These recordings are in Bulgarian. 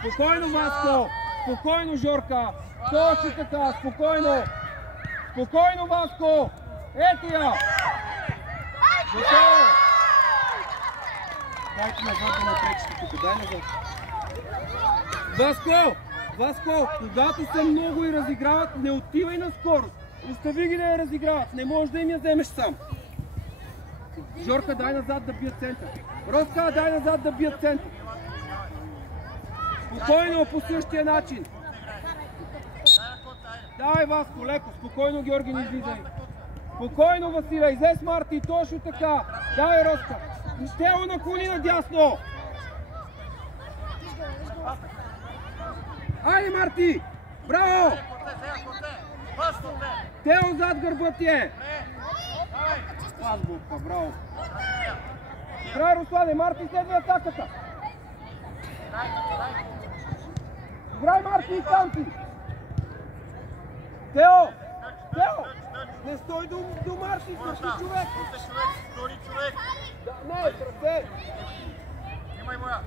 Спокойно, Васко! Спокойно, Жорка! Точно така, спокойно! Спокойно, Васко! Ето я! Готово! Дайте назад да напречите тук, дай назад. Васко! Васко, когато са много и разиграват, не отивай на скорост. Остави ги да я разиграват, не можеш да им я вземеш сам. Жорка, дай назад да бият център. Роска, дай назад да бият център. Спокойно, по същия начин. Дай, Васко, леко, спокойно, Георги, не излизай. Спокойно, Василе, излез Марти, точно така. Дай, Роска. Тело наклони надясно. Айде, Марти! Браво! Тело зад гърба ти е. Пас, Бубка, браво. Играй, Руслане, Марти следва атаката. Играй, Марти, и там ти. Тео! Тео! Не стой до Марти, същи човек. Не, тръсе. Имай моя.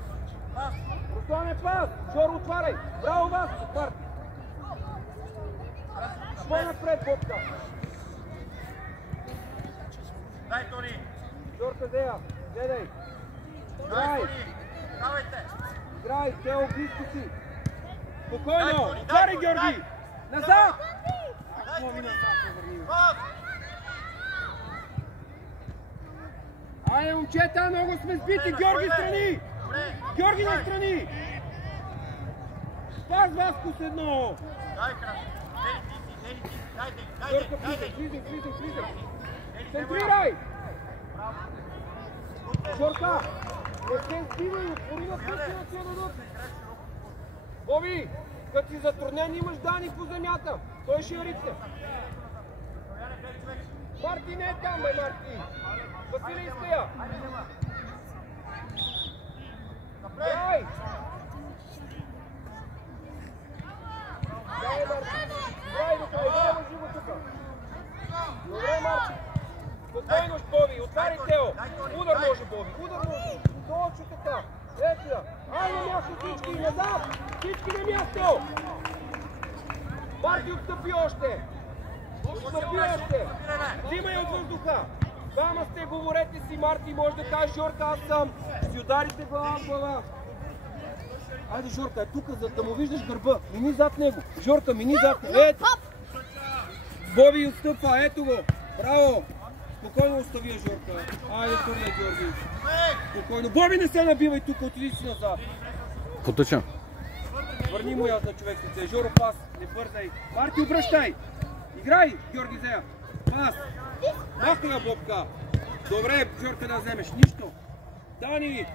Пас. Руслане, пас. Жоро, отваряй. Браво, вас, Марти. По-напред, Бобка. Дай, Тони. Жорка, Дея. Гледай. Играй. Давайте. Играй, Тео, близко си. Спокойно. Отваряй, Георги. Назад. Какво ми назад се върни? Айде, момчета, много сме сбити. Георги, страни. Георги, на страни. Пас, Васко, с едно. Дай, крас. Жорка, влизай. Центрирай. Жорка, не се сбивай, отвори на пъти на тия дадат. Боби, като си затруднен, имаш Дани по земята. Той ще я ритне. Марти не е там, бе, Марти. Василий, иска я. Дай! Дай, Марти. Дай, въжи го тука. Добре, Марти. Спокойно, Боби. Отваряй, Тео. Удар може, Боби. Удар може. Точно така. Ето я. Ай, на място всички. Назад. Всички на място. Марти, отстъпи още. Отстъпи още. Взимай от въздуха. Двама сте, говорете си, Марти. Може да кажеш, Жорка, аз съм. Ще си ударите глава в глава. Айде, Жорка, е тук, за да му виждаш гърба. Мини зад него. Жорка, мини зад него. Ето. Боби отстъпва. Ето го. Браво. Спокойно остави, Жорка. Айде, първия, Георги. Спокойно. Боби, не се набивай тук. Отиди си назад. Потъча. Върни му я на човек с лице. Жоро, пас. Не бързай. Марти, обръщай. Играй, Георги Зея. Пас. Махай я, Бобка. Добре, Жорка, да вземеш. Нищо. Дани.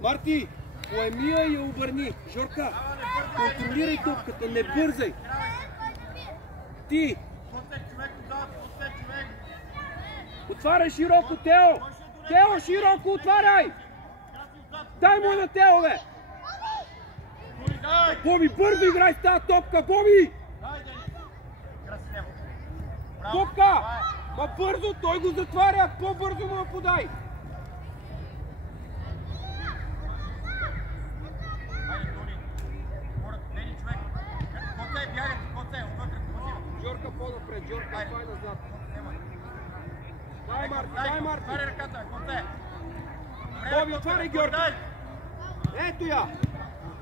Марти, поеми я и я обърни. Жорка, контролирай топката. Не бързай. Ти. Отваряй широко, Тео. Тео, широко отваряй. Дай му на Тео, бе. Боби, бързо играй с тази топка, Боби! Топка! Ма бързо, той го затваря, по-бързо му я подай! Жорка по-напред, Жорка, това е назад. Дай, Марти, дай, Марти! Боби, отваряй, Георги! Ето я!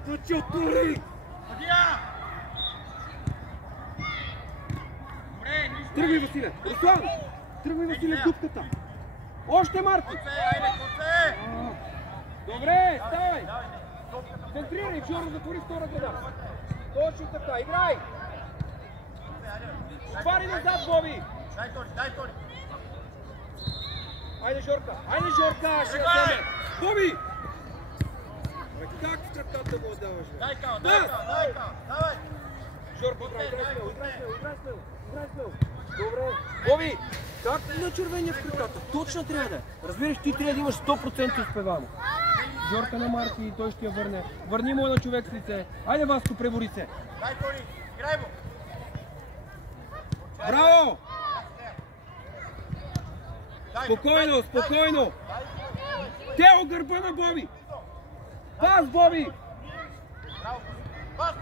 Тъчи, отвори! Тръгвай, Василе! Руслан! Тръгвай, Василе, в дупката! Още, Марти! Добре, ставай! Центрирай, Жоро, затвори втора града! Точно така, играй! Отвари назад, Боби! Дай, Тони! Айде, Жорка! Айде, Жорка! Ще я вземе! Боби! Как в краката го отдаваш? Дай као! Давай! Жорко, играй с него! Добре! Боби! Как на червения в краката? Точно трябва да е! Разбираш, ти трябва да имаш 100% успевано. Жорка на Марти и той ще я върне. Върни му на човек с лице. Айде, Васко, пребори се! Дай, Тони! Играй му! Браво! Спокойно, спокойно! Тео, гърба на Боби! Пас, Боби! Браво! Пас!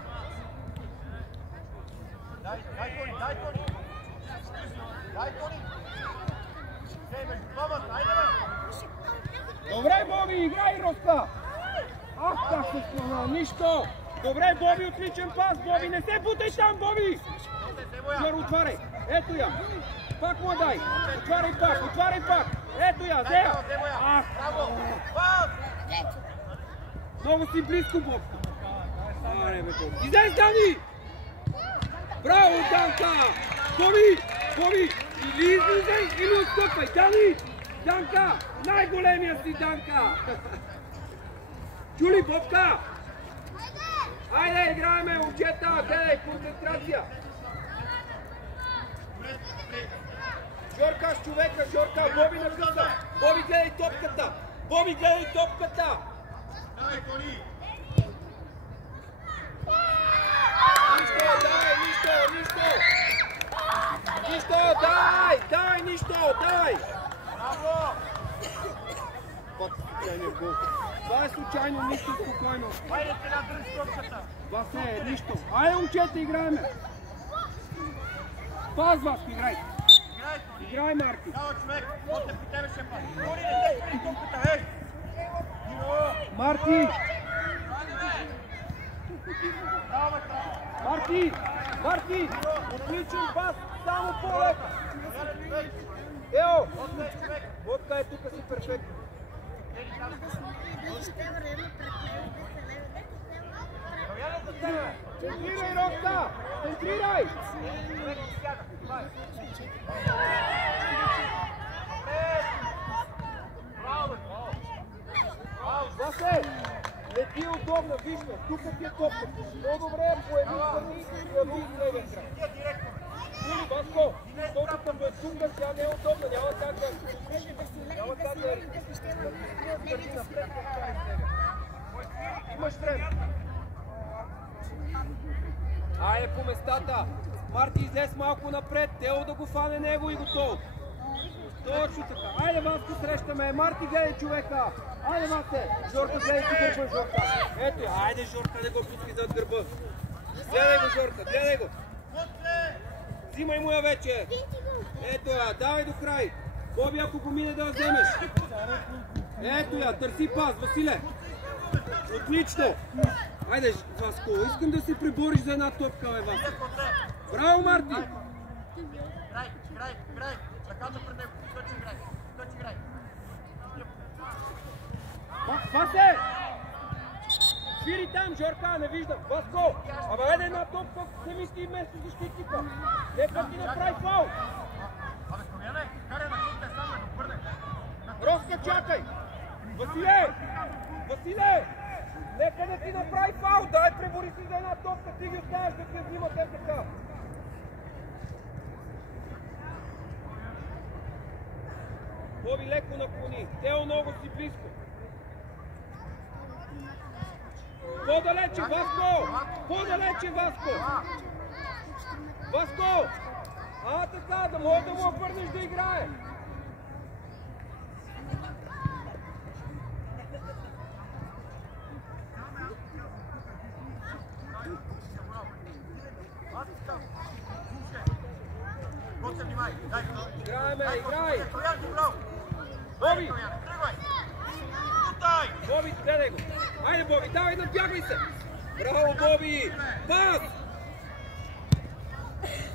Дай, Тони! Дай, Тони! Ей, между двамата, айде, бе! Добре, Боби, играй, Роска! Ах, как се спомня, нищо! Добре, Боби, отличен пас, Боби, не се бутай там, Боби! Жор, отваряй, ето я! Пак му дай, отваряй пак! Ето я, взе я! Ах! Много си близко, Боб! Аре, бе, Боби! Излез, Дани! Браво, Данка! Боби! Или излизай, или отстъпвай! Дани! Данка! Най-големия си, Данка! Чули, Бобка? Айде, играеме, момчета! Гледай, концентрация! Жорка с човека, Жорка! Боби написа! Боби, гледай топката! Нищо, дай, нищо! Браво! Пак случайния гол. Това е случайно, нищо, спокойно. Хайде сега дръж топката! Това се е, нищо. Айде, момчета, играеме. Пас, Васко, играй. Играй, Тони! Играй, Марки. Браво, човек! Оте при тебе ще пас! Тони, не те спри топката, ей! Марти! Браво, Марти! Отличен пас, само по-лек! Ео! Водка е тук си перфектно. Центрирай, Рокта! Центрирай! Васе! Лети удобно, вижте, тук ти е топката. По-добре поеми страни и яви левия крак. Чули, Васко, топката е тук, тя не е удобна, няма как да имаш време. Айде по местата. Марти, излез малко напред, Тео да го фане него и готов. Точно така. Айде, Васко, срещаме. Марти, гледай човека. Айде, Васе. Жорка, гледай ти гърба, Жорка. Ето я. Айде, Жорка, не го пускай зад гърба. Гледай го, Жорка, гледай го. Взимай му я вече. Ето я, давай до край. Боби, ако го мине да вземеш. Ето я, търси пас, Василе. Отлично. Айде, Васко, искам да се пребориш за една топка, бе, Васко. Браво, Марти. Играй. Ръката пред него. Точи играй. Васе! Свири там, Жорка, не виждам. Васко! Ама айде една топка, се мисли вместо защитника. Нека ти направи фаул. Абе, Стояне, карай на кутта само да го бърне. Роска, чакай! Василе! Нека да ти направи фаул. Дай, пребори си за една топка, ти ги оставяш да се взимат така. Боби леко наклони. Тео много си близко. По-далече, Васко! Васко! Така, да може да му обърнеш да играе. Играй! Боби! Боби, гледай го! Айде, Боби, давай, набягай се! Браво, Боби! Пас!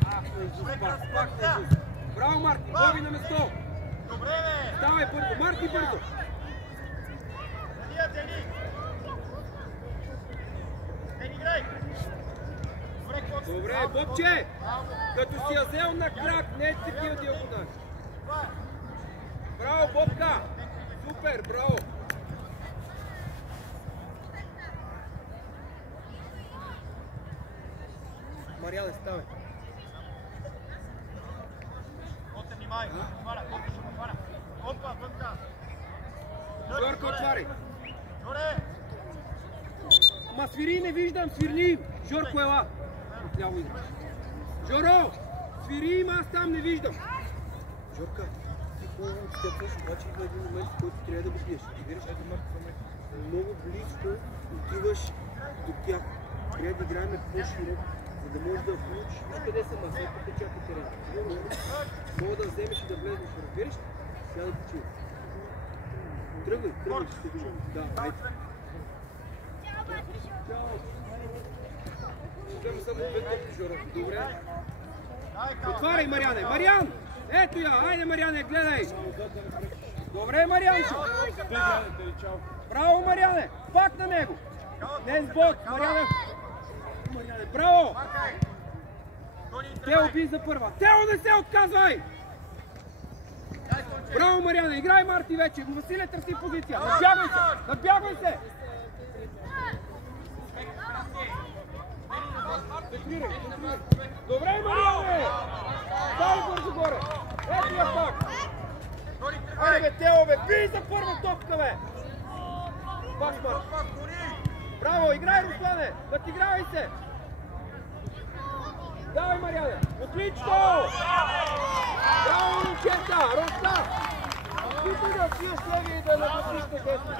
Пак не изус. Браво, Марти! Боби на место! Добре, бе! Давай бързо! Марти, бързо! Добре, Бобче! Като си я взел на крак, не е такива диагонали. Браво, Бобка! Супер, браво! Мариане, ставай. Жорка, отваряй! Ма свири, не виждам, свирни! Жорко, ела! Отляво играш. Жоро! Свири, има, аз там не виждам! Жорка, ти хубаво отстъпваш, обаче има един момент, в който трябва да го пиеш. Вираш, много близко отиваш до тях. Трябва да играем по-широко, за да можеш да получиш. Виж къде са маслите, чака терена. Мога да вземеш и да влезеш, разбираш ли? Сега да почиваш. Тръгвай, ще се видим. Да, айде. Взема само две топки, Жоро. Добре. Отваряй, Мариане. Мариан! Ето я! Айде, Мариане, гледай! Добре, Марианчо! Браво, Мариане! Пак на него! Не с бот! Мариане! Браво! Тео би за първа! Тео, не се отказвай! Браво, Мариане! Играй, Марти, вече! Василе, търси позиция! Надбягвай се! Надбягвай се! Добре, Мариане! Дай бързо горе! Ето я пак! Айде, бе, Тео, бе! Бий за първа топка, бе! Пак смърт! Браво! Играй, Руслане! Надигравай се! Давай, Мариане! Отлично! Браво, момчета! Роста! Опитай да сиеш леви и да нагласиш където.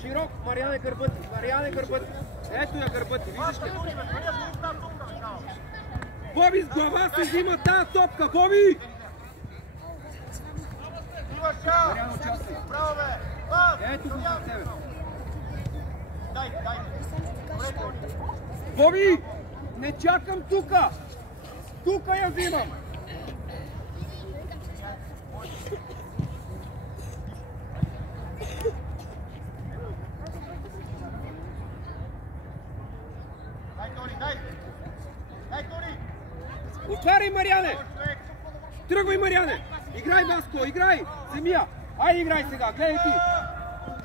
Широк, Мариане гърбъти, Мариане гърбъти. Ето я гърбъти, виждаш ли? Боби с глава се взима тая топка, Боби! Мариан участва. Ето го за тебе. Боби! Не чакам тука! Тука я взимам! Отваряй, Мариане! Тръгвай, Мариане! Играй, Васко, играй! Земя! Айде, играй сега, гледай ти!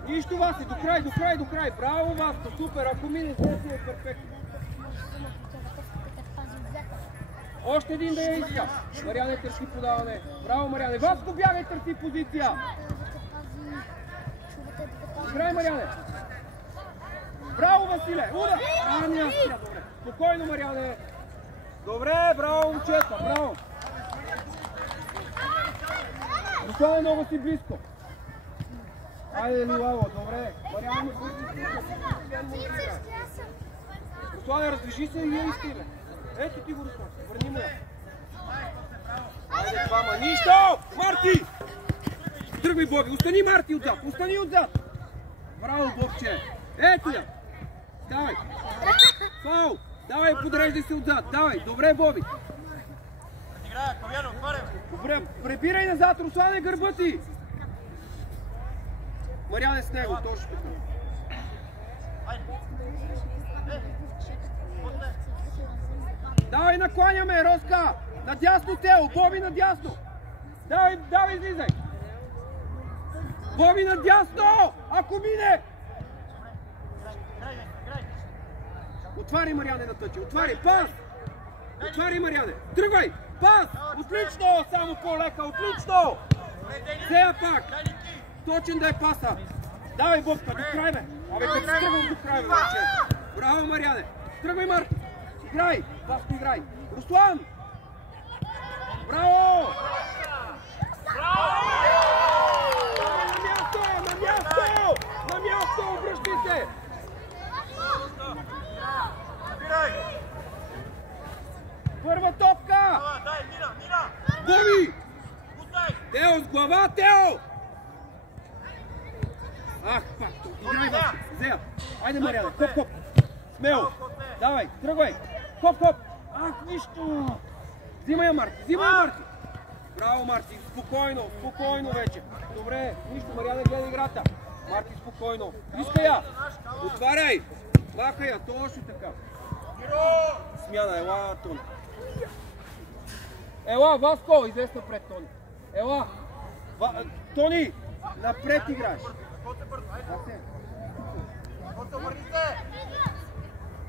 Нищо, Васи, до край, до край, до край! Браво, Васко, супер! Ако мине, си е перфектно! Още един да я иска! Мариане търси подаване! Браво, Мариане! Васко, бягай, търси позиция! Играй, Мариане! Браво, Василе! Удар! Няма добре! Спокойно, Мариане! Добре, браво, момчета, браво! Руслане, много си близко! Айде, Лилаво, добре! Мариане, Руслане, раздвижи се и я искай, бе! Ето ти го, Руслан, върни му я! Айде, двама, нищо! Марти! Тръгвай, Боби, остани, Марти, отзад! Остани отзад! Браво, Бобче! Ето я! Давай! Фаул! Давай, подреждай се отзад! Давай! Добре, Боби! Добре, пребирай назад, Руслане, гърбъти! Мариане с него, точно така. Давай, накланяме, Роска! Надясно, Тео! Боби, надясно! Давай, давай, излизай! Боби, надясно! Ако мине! Отваряй, Мариане, на тъче! Отваряй! Пас! Отваряй, Мариане! Тръгвай! Пас! Отлично! Само по-лека! Отлично! Сега пак! Точен да е паса! Давай, Бобка! До край, бе! Абе, като тръгвам до край, бе! Браво, Мариане! Тръгвай, Марти! Играй! Васко, играй! Руслан! Браво! На място! На място! На място! Обръщай се! Първа топка! Боби! Тео с глава, Тео! Ах, пак, играй, Васко! Взея! Айде, Мариана, хоп-хоп! Смело! Давай, тръгвай! Хоп-хоп! Ах, нищо! Взимай я, Марти! Взимай я, Марти! Браво, Марти! Спокойно, спокойно вече! Добре, нищо, Мариана гледа играта! Марти, спокойно! Иска я! Отваряй! Лака я, точно така! Смяна, ела, Тони! Ела, Васко! Излез напред, Тони! Ела! Тони! Напред играеш!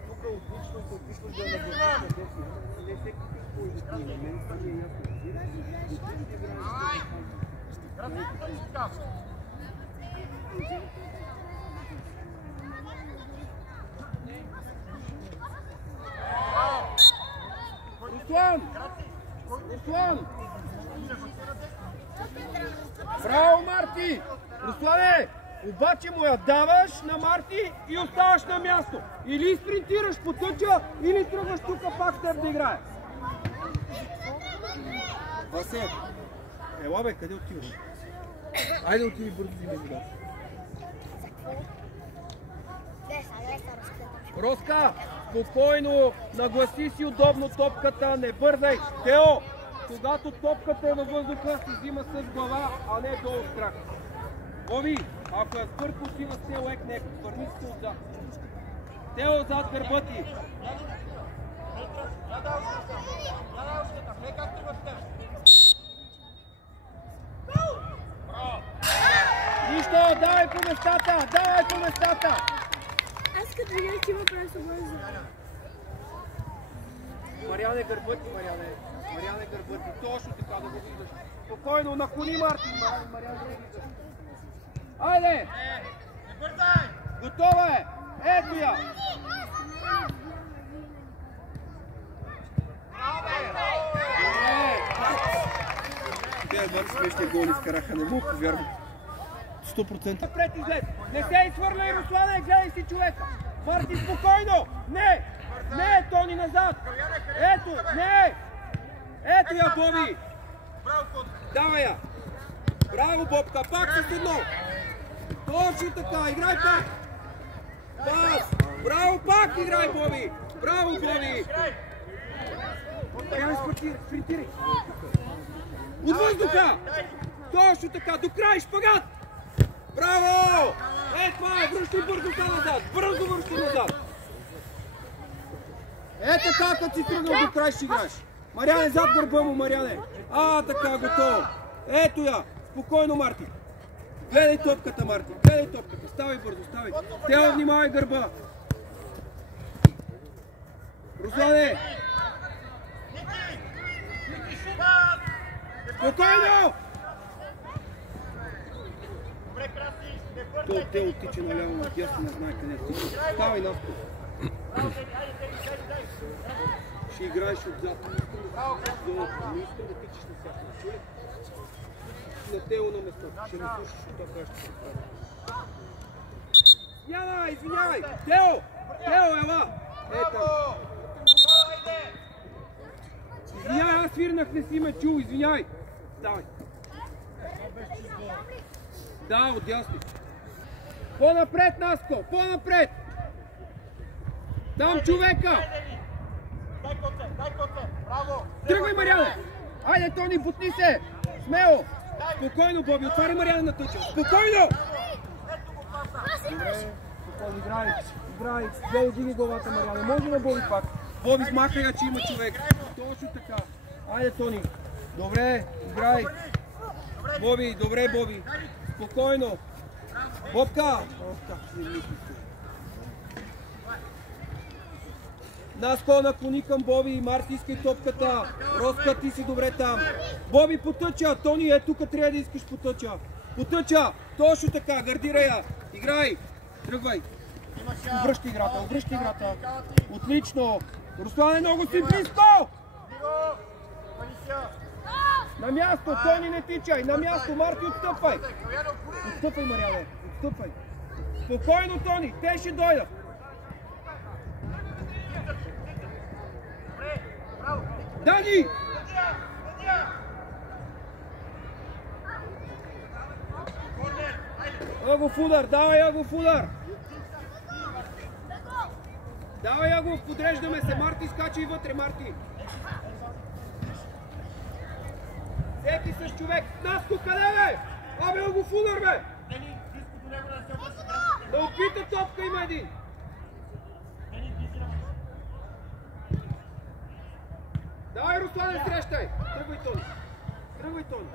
Тук отлично се опитваш да наблюдаваш на деси. Не всеки какво да ти на мен, това ми е ясно. Руслан! Руслан! Браво, Марти! Руслане, обаче му я даваш на Марти и оставаш на място. Или спринтираш по тъча, или тръгваш тук пак теб да играе. Васе, ела бе, къде отиваш? Айде отиди бързо взимай вода. Роска, спокойно, нагласи си удобно топката, не бързай. Тео, когато топката е във въздуха, се взима с глава, а не долу с крак. Боби, ако е твърд отива с Тео екнек, върни се отзад. Тео зад гърба ти. Нищо, давай по местата, давай по местата. Аз като видях, че има прави свободен. Мариане, гърба ти, Мариане. Мариане, гърба ти. Точно така да го виждаш. Спокойно, наклони Мартин. Мариане, да виждаш. Айде! Не бързай! Готова е! Ето я! Те бър смешни голи изкараха, не му повярвам. 100%. Напред излез! Не се изхвърляй, Руслане, гледай си човека! Марти, спокойно! Не! Не, Тони, назад! Ето, не! Ето я, Боби! Давай я! Браво, Бобка! Пак с едно! Точно така! Играй пак! Пас! Браво, пак играй, Боби! Браво, Боби! Мариане, спринтирай! От въздуха! Точно така! До край, шпагат! Браво! Това е! Връщай бързота назад! Бързо връщай назад! Така, като си тръгнал до край, ще играш. Мариане, зад гърба му, Мариане. Така, готово. Ето я. Спокойно, Марти. Гледай топката, Марти. Гледай топката. Ставай бързо, ставай. Тео, внимавай гърба. Руслане! Спокойно! Той Тео тича наляво, надясно, не знае къде тича. Ставай наскоро. Ще играеш отзад. Не искам да тичаш на всяка. Чули? На Тео на место. Ще не слушаш от това, ще се прави. Извинявай! Тео! Тео, ела! Ето! Извинявай, аз свирнах, не си ме чул, извинявай! Давай! Да, отдясно! По-напред, Наско! По-напред! Там човека! Дай коце, браво! Тръгвай, Мариане! Айде, Тони, бутни се! Смело! Спокойно, Боби, отваря Мариане на тъча! Спокойно! Добре, спокойно, играй! Гледай, дигни главата, Мариане, може на Боби пак! Боби, смахай я, че има човек! Точно така! Айде, Тони! Добре, играй! Боби, добре, Боби! Спокойно! Бобка! Наско, наклони към Боби, Марти, искай топката. Роска, ти си добре там. Боби, потъча. Тони, тук трябва да искаш потъча. Потъча. Точно така, гардирай я. Играй. Тръгвай. Обръщай играта. Отлично. Руслане, много си близко. На място, Тони, не тичай. На място, Марти, отстъпвай. Отстъпвай, Мариане. Отстъпвай. Спокойно, Тони. Те ще дойдат. Дани! Ягов удар, давай Ягов удар! Давай Ягов, подреждаме се, Марти скача и вътре, Марти! Всеки с човек, Наско, къде бе? Абе Ягов удар бе! Да опита топка има един! Давай, Руслане, срещай! Тръгвай, Тони!